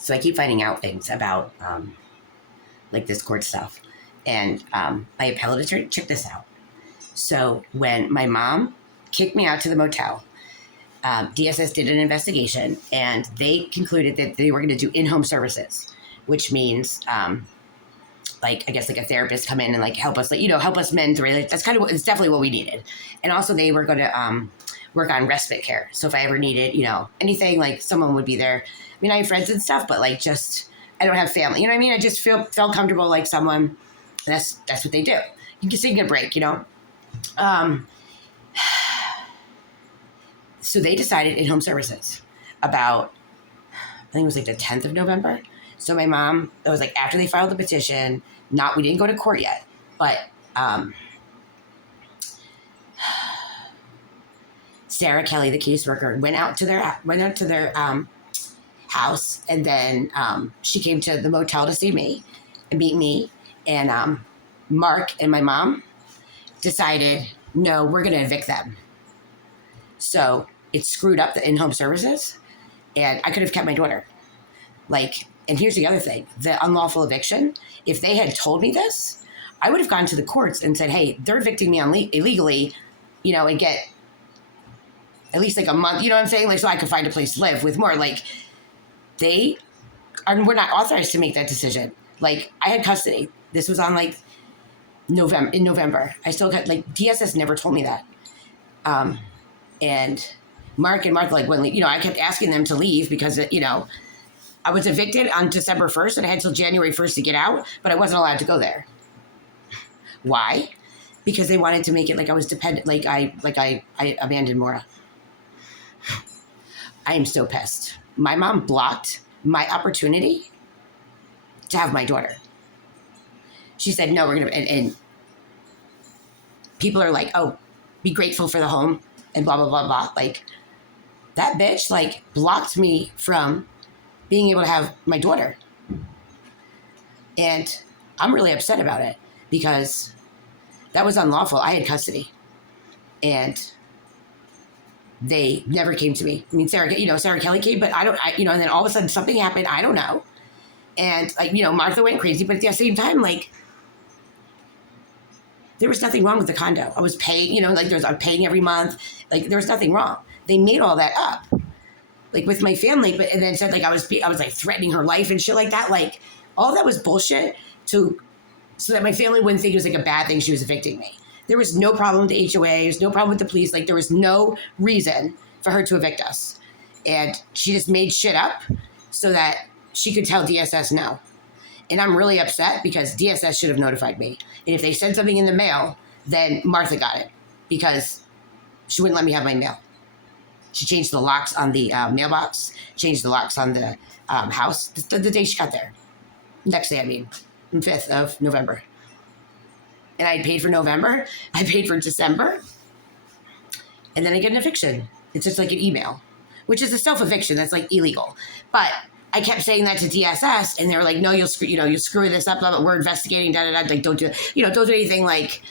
So I keep finding out things about like this court stuff. And my appellate attorney, check this out. So when my mom kicked me out to the motel, DSS did an investigation and they concluded that they were going to do in-home services, which means like, I guess like a therapist come in and like help us, like, help us mend through it. That's kind of it's definitely what we needed. And also they were going to work on respite care. So if I ever needed, anything, like someone would be there. I mean, I have friends and stuff, but like I don't have family. You know what I mean? I just felt comfortable like someone. That's what they do. You can take a break, So they decided in-home services about, I think it was like the 10th of November. So my mom, it was like after they filed the petition, we didn't go to court yet, but Sarah Kelly, the caseworker, went out to their house, and then she came to the motel to see me and meet me, and Mark and my mom decided, no, we're going to evict them. So it screwed up the in-home services, and I could have kept my daughter. And here's the other thing, the unlawful eviction, if they had told me this, I would have gone to the courts and said, hey, they're evicting me illegally, and get at least like a month, you know what I'm saying? Like, so I could find a place to live with more. Like, we're not authorized to make that decision. Like, I had custody. This was on like November. I still got, like, DSS never told me that. And Mark, like, when, I kept asking them to leave because, I was evicted on December 1st and I had till January 1st to get out, but I wasn't allowed to go there. Why? Because they wanted to make it like I was dependent, like I abandoned Maura. I am so pissed. My mom blocked my opportunity to have my daughter. She said, no, we're going to, and people are like, oh, be grateful for the home and blah, blah, blah, blah. Like, that bitch, like, blocked me from being able to have my daughter. And I'm really upset about it because that was unlawful. I had custody. And they never came to me. I mean, Sarah Kelly came, but and then all of a sudden something happened. I don't know. And Martha went crazy, but at the same time, like, there was nothing wrong with the condo. I was paying, I'm paying every month. Like, there was nothing wrong. They made all that up, like, with my family, and then said, like, I was like threatening her life and shit like that. Like, all that was bullshit so that my family wouldn't think it was like a bad thing she was evicting me. There was no problem with the HOA. There was no problem with the police. Like, there was no reason for her to evict us. And she just made shit up so that she could tell DSS no. And I'm really upset because DSS should have notified me. And if they sent something in the mail, then Martha got it because she wouldn't let me have my mail. She changed the locks on the mailbox, changed the locks on the house the day she got there. Next day, 5th of November. And I paid for November. I paid for December. And then I get an eviction. It's just like an email, which is a self-eviction. That's like illegal. But I kept saying that to DSS, and they were like, "No, you'll screw this up. Blah, blah, we're investigating. Da da da. Like, don't do anything like,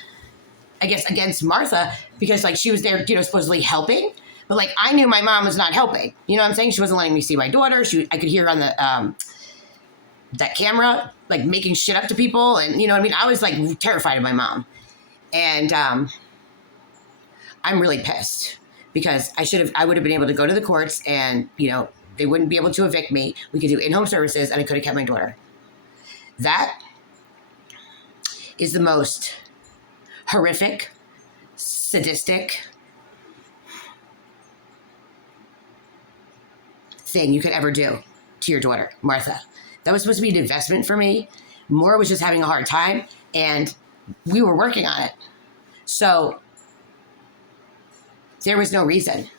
I guess, against Martha because like she was there, supposedly helping. But like I knew my mom was not helping. You know what I'm saying? She wasn't letting me see my daughter. I could hear her on the that camera, like making shit up to people, and I was like terrified of my mom, and I'm really pissed because I would have been able to go to the courts and they wouldn't be able to evict me. We could do in-home services, and I could have kept my daughter. That is the most horrific, sadistic thing you could ever do to your daughter, Martha. That was supposed to be an investment for me. Maura was just having a hard time, and we were working on it. So there was no reason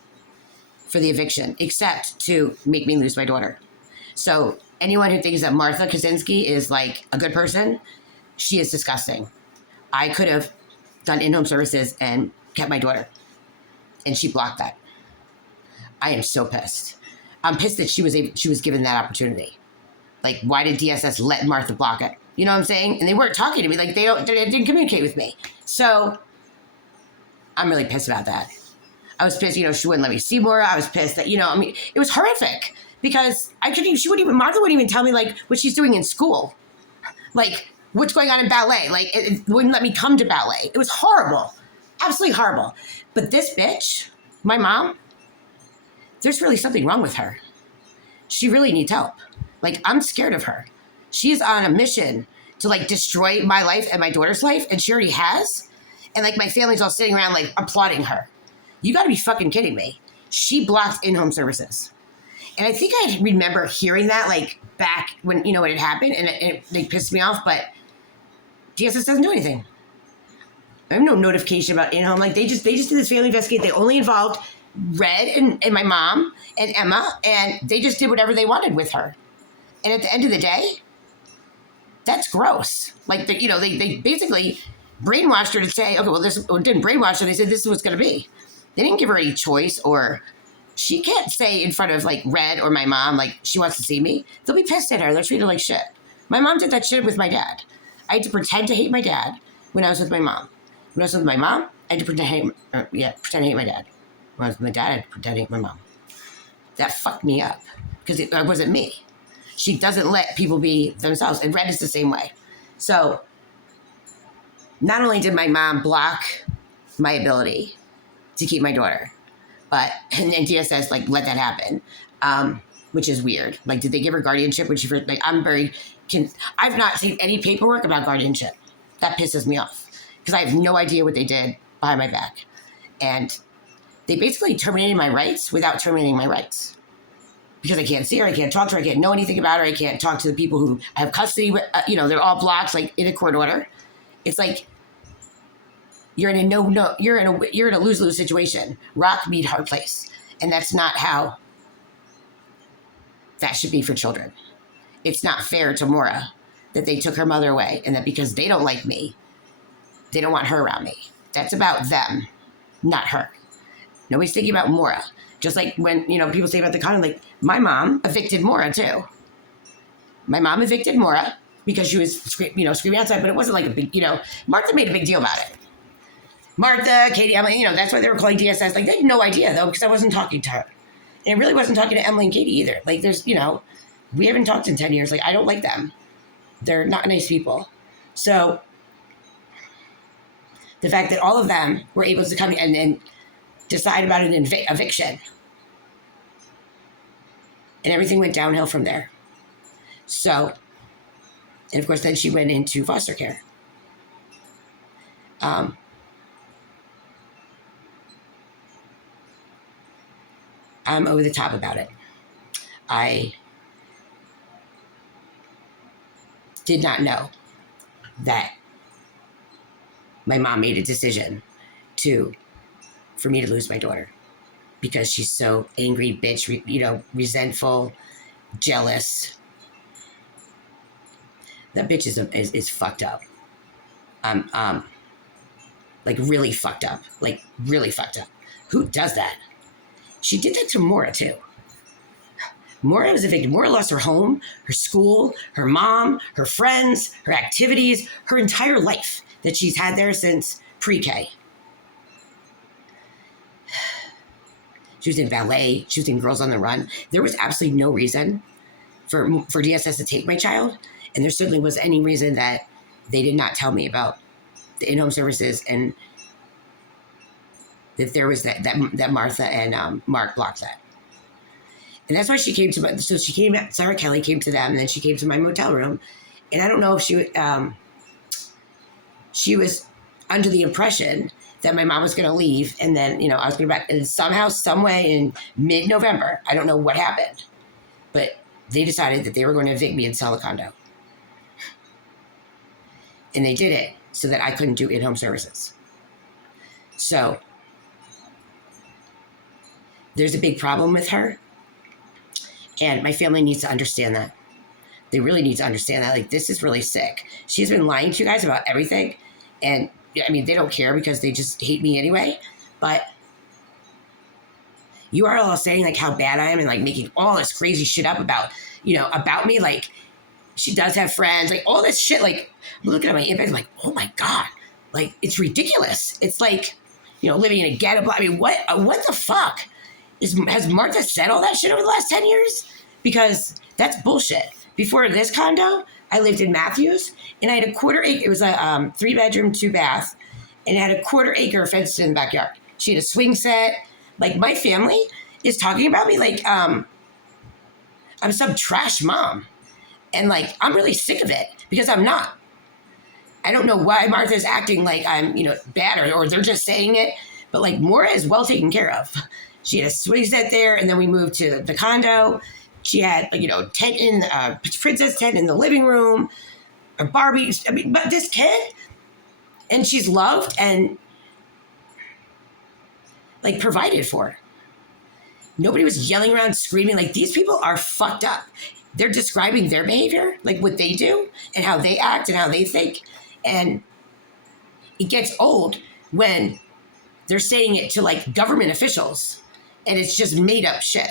for the eviction except to make me lose my daughter. So anyone who thinks that Martha Kaczynski is like a good person, she is disgusting. I could have done in-home services and kept my daughter, and she blocked that. I am so pissed. I'm pissed that she was given that opportunity. Like, why did DSS let Martha block it? You know what I'm saying? And they weren't talking to me. Like, they didn't communicate with me. So I'm really pissed about that. I was pissed, she wouldn't let me see Maura. I was pissed that, it was horrific because Martha wouldn't even tell me like what she's doing in school. Like what's going on in ballet. Like it wouldn't let me come to ballet. It was horrible. Absolutely horrible. But this bitch, my mom, there's really something wrong with her. She really needs help. Like I'm scared of her. She's on a mission to like destroy my life and my daughter's life, and she already has. And like my family's all sitting around like applauding her. You gotta be fucking kidding me. She blocked in-home services. And I think I remember hearing that like back when, you know, when it happened, and it like pissed me off, but DSS doesn't do anything. I have no notification about in-home. Like they just did this family investigate. They only involved Red and my mom and Emma, and they just did whatever they wanted with her. And at the end of the day, that's gross. Like, they basically brainwashed her to say, okay, well, didn't brainwash her. They said this is what's going to be. They didn't give her any choice, or she can't say in front of like Red or my mom, like she wants to see me. They'll be pissed at her. They'll treat her like shit. My mom did that shit with my dad. I had to pretend to hate my dad when I was with my mom. When I was with my mom, I had to pretend to hate my dad. When I was with my dad, I had to pretend to hate my mom. That fucked me up because it wasn't me. She doesn't let people be themselves. And Red is the same way. So not only did my mom block my ability to keep my daughter, but, and DSS like let that happen, which is weird. Like, did they give her guardianship when she first, like, I've not seen any paperwork about guardianship. That pisses me off because I have no idea what they did behind my back. And they basically terminated my rights without terminating my rights. Because I can't see her, I can't talk to her, I can't know anything about her, I can't talk to the people who I have custody with, they're all blocked, like in a court order. It's like you're in a lose-lose situation. Rock meet hard place. And that's not how that should be for children. It's not fair to Maura that they took her mother away, and that because they don't like me, they don't want her around me. That's about them, not her. Nobody's thinking about Maura. Just like when, people say about the condo, like, my mom evicted Maura too. My mom evicted Maura because she was, screaming outside, but it wasn't like a big, Martha made a big deal about it. Martha, Katie, Emily, that's why they were calling DSS. Like, they had no idea, though, because I wasn't talking to her. And I really wasn't talking to Emily and Katie either. Like, there's, we haven't talked in 10 years. Like, I don't like them. They're not nice people. So the fact that all of them were able to come and decide about an eviction, and everything went downhill from there. So, and of course, then she went into foster care. I'm over the top about it. I did not know that my mom made a decision for me to lose my daughter because she's so angry, bitch, resentful, jealous. That bitch is fucked up. Like really fucked up. Like really fucked up. Who does that? She did that to Maura too. Maura was evicted. Maura lost her home, her school, her mom, her friends, her activities, her entire life that she's had there since pre-K. She was in ballet. She was in Girls on the Run. There was absolutely no reason for DSS to take my child. And there certainly was any reason that they did not tell me about the in-home services, and that there was that Martha and Mark blocked that. And that's why she came to Sarah Kelly came to them, and then she came to my motel room. And I don't know if she was under the impression that my mom was going to leave, and then, I was going to back, and somehow, some way in mid-November, I don't know what happened, but they decided that they were going to evict me and sell the condo. And they did it so that I couldn't do in-home services. So there's a big problem with her, and my family needs to understand that. They really need to understand that. Like, this is really sick. She's been lying to you guys about everything, and they don't care because they just hate me anyway. But you are all saying like how bad I am and like making all this crazy shit up about me. Like, she does have friends, like all this shit. Like, I'm looking at my impact, like, oh my God, like it's ridiculous. It's like, living in a ghetto. What the fuck? Has Martha said all that shit over the last 10 years? because that's bullshit. Before this condo, I lived in Matthews, and I had a quarter acre. It was a 3-bedroom, 2-bath, and it had a quarter acre fenced in the backyard. She had a swing set. Like, my family is talking about me like I'm some trash mom. And like, I'm really sick of it because I'm not. I don't know why Martha's acting like I'm, bad or they're just saying it. But like, Maura is well taken care of. She had a swing set there, and then we moved to the condo. She had, tent in princess tent in the living room, a Barbie. I mean, but this kid, and she's loved and like provided for. Nobody was yelling around, screaming. Like, these people are fucked up. They're describing their behavior, like what they do and how they act and how they think. And it gets old when they're saying it to like government officials and it's just made up shit.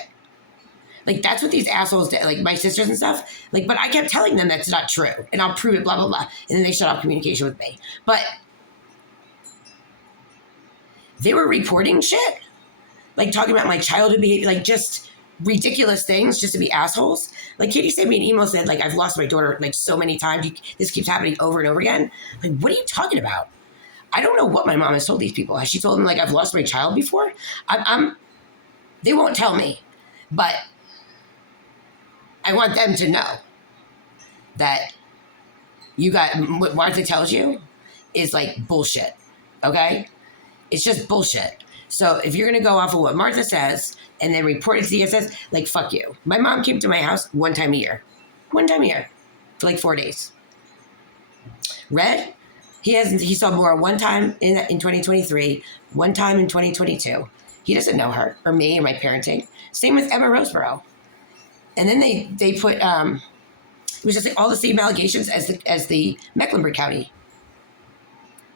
Like, that's what these assholes did, like my sisters and stuff. Like, but I kept telling them that's not true and I'll prove it, blah, blah, blah. And then they shut off communication with me. But they were reporting shit, like talking about my childhood behavior, like just ridiculous things just to be assholes. Like, Katie sent me an email, said like, I've lost my daughter like so many times. This keeps happening over and over again. Like, what are you talking about? I don't know what my mom has told these people. Has she told them like I've lost my child before? They won't tell me, but I want them to know that what Martha tells you is like bullshit. Okay? It's just bullshit. So if you're going to go off of what Martha says and then report it to DSS, like, fuck you. My mom came to my house one time a year for like 4 days. Red, he saw Maura one time in 2023, one time in 2022. He doesn't know her or me or my parenting. Same with Emma Roseboro. And then they put, it was just like all the same allegations as the Mecklenburg County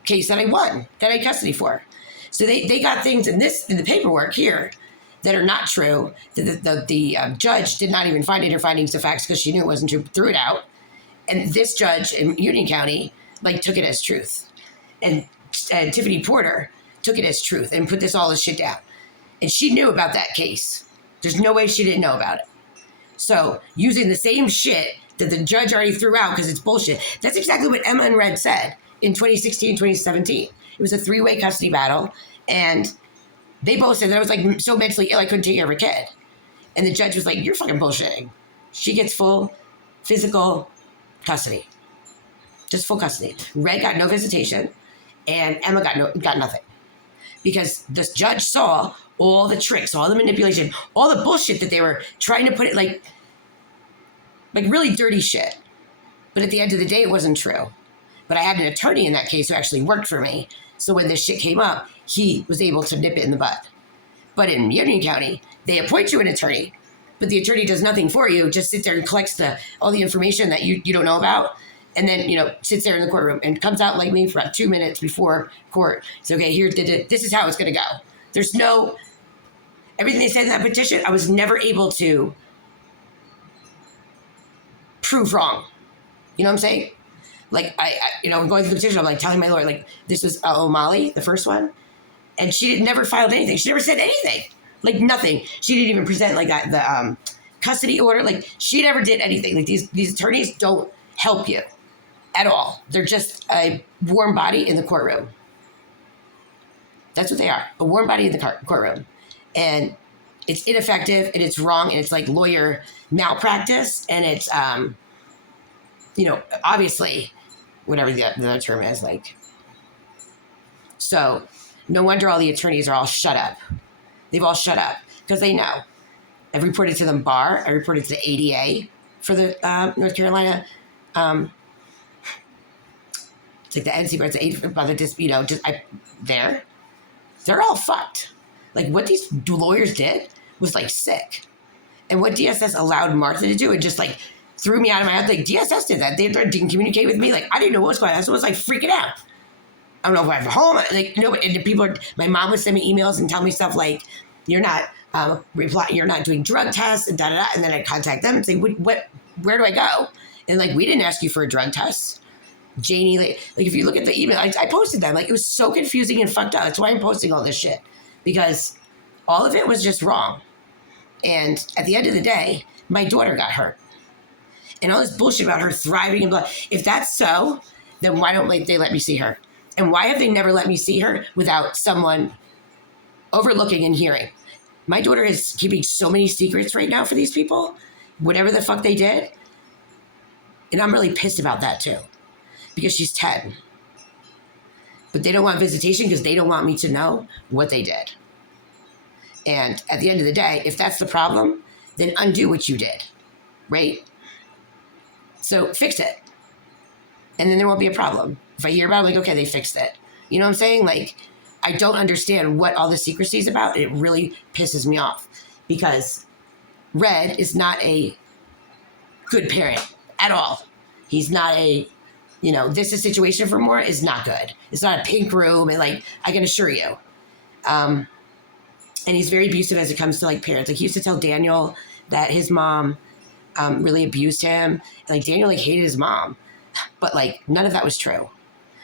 case that I won, that I had custody for. So they got things in the paperwork here that are not true. The judge did not even find in her findings of facts because she knew it wasn't true, threw it out. And this judge in Union County like took it as truth. And Tiffany Porter took it as truth and put all this shit down. And she knew about that case. There's no way she didn't know about it. So using the same shit that the judge already threw out because it's bullshit. That's exactly what Emma and Red said in 2016, 2017. It was a 3-way custody battle, and they both said that I was like so mentally ill I couldn't take care of a kid. And the judge was like, "You're fucking bullshitting. She gets full physical custody, just full custody." Red got no visitation, and Emma got nothing, because this judge saw all the tricks, all the manipulation, all the bullshit that they were trying to put it like really dirty shit. But at the end of the day, it wasn't true. But I had an attorney in that case who actually worked for me. So when this shit came up, he was able to nip it in the bud. But in Union County, they appoint you an attorney, but the attorney does nothing for you, just sits there and collects all the information that you don't know about, and then, sits there in the courtroom and comes out like me for about 2 minutes before court. So, okay, this is how it's going to go. There's everything they said in that petition, I was never able to prove wrong. You know what I'm saying? Like, I'm going through the petition, I'm like telling my lawyer, like, this was O'Malley, the first one, and she never filed anything. She never said anything, like nothing. She didn't even present like the custody order. Like, she never did anything. Like, these attorneys don't help you at all. They're just a warm body in the courtroom. That's what they are, a warm body in the courtroom. And it's ineffective, and it's wrong, and it's like lawyer malpractice, and it's, obviously, whatever the other term is, like. So no wonder all the attorneys are all shut up. They've all shut up because they know. I've reported to them bar. I reported to the ADA for the North Carolina. It's like the NC, but it's about the they're all fucked. Like, what these lawyers did was like sick, and what DSS allowed Martha to do, and just like threw me out of my house. Like, DSS did that. They didn't communicate with me. Like, I didn't know what was going on. So I was like freaking out. I don't know if I have a home. Like, and the my mom would send me emails and tell me stuff like, "You're not you're not doing drug tests," and da da da. And then I'd contact them and say, where do I go? And like, we didn't ask you for a drug test. Janie, like if you look at the email, I posted them. Like, it was so confusing and fucked up. That's why I'm posting all this shit, because all of it was just wrong. And at the end of the day, My daughter got hurt. And all this bullshit about her thriving and blah. If that's so, then why don't they let me see her? And why have they never let me see her without someone overlooking and hearing? My daughter is keeping so many secrets right now for these people, whatever the fuck they did. And I'm really pissed about that too, because she's 10. But they don't want visitation because they don't want me to know what they did. And at the end of the day, if that's the problem, then undo what you did, right? So fix it. And then there won't be a problem. If I hear about it, I'm like, okay, they fixed it. You know what I'm saying? Like, I don't understand what all the secrecy is about. It really pisses me off because Red is not a good parent at all. He's not a, this is situation for Maura is not good. It's not a pink room. And like, I can assure you. And he's very abusive as it comes to like parents. Like he used to tell Daniel that his mom really abused him. And like Daniel like hated his mom, but like none of that was true.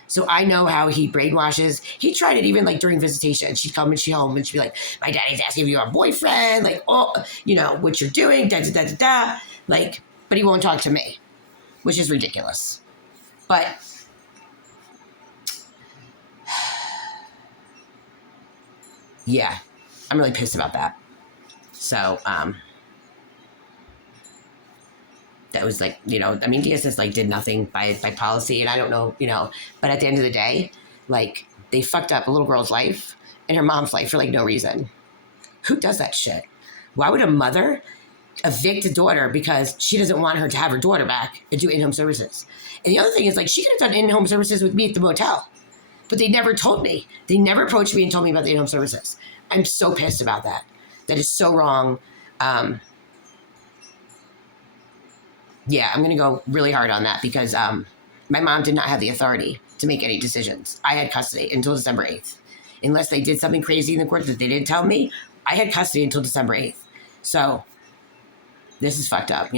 So I know how he brainwashes. He tried it even like during visitation. She'd come and she'd home and she'd be like, my daddy's asking if you're a boyfriend, like, oh, what you're doing, da da da da da. Like, but he won't talk to me, which is ridiculous. But yeah, I'm really pissed about that. So, that was like, DSS like did nothing by policy, and I don't know, but at the end of the day, like they fucked up a little girl's life and her mom's life for like no reason. Who does that shit? Why would a mother evict a daughter because she doesn't want her to have her daughter back and do in-home services? And the other thing is like, she could have done in-home services with me at the motel, but they never told me. They never approached me and told me about the in-home services. I'm so pissed about that. That is so wrong. Yeah, I'm going to go really hard on that because my mom did not have the authority to make any decisions. I had custody until December 8th. Unless they did something crazy in the court that they didn't tell me, I had custody until December 8th. So this is fucked up,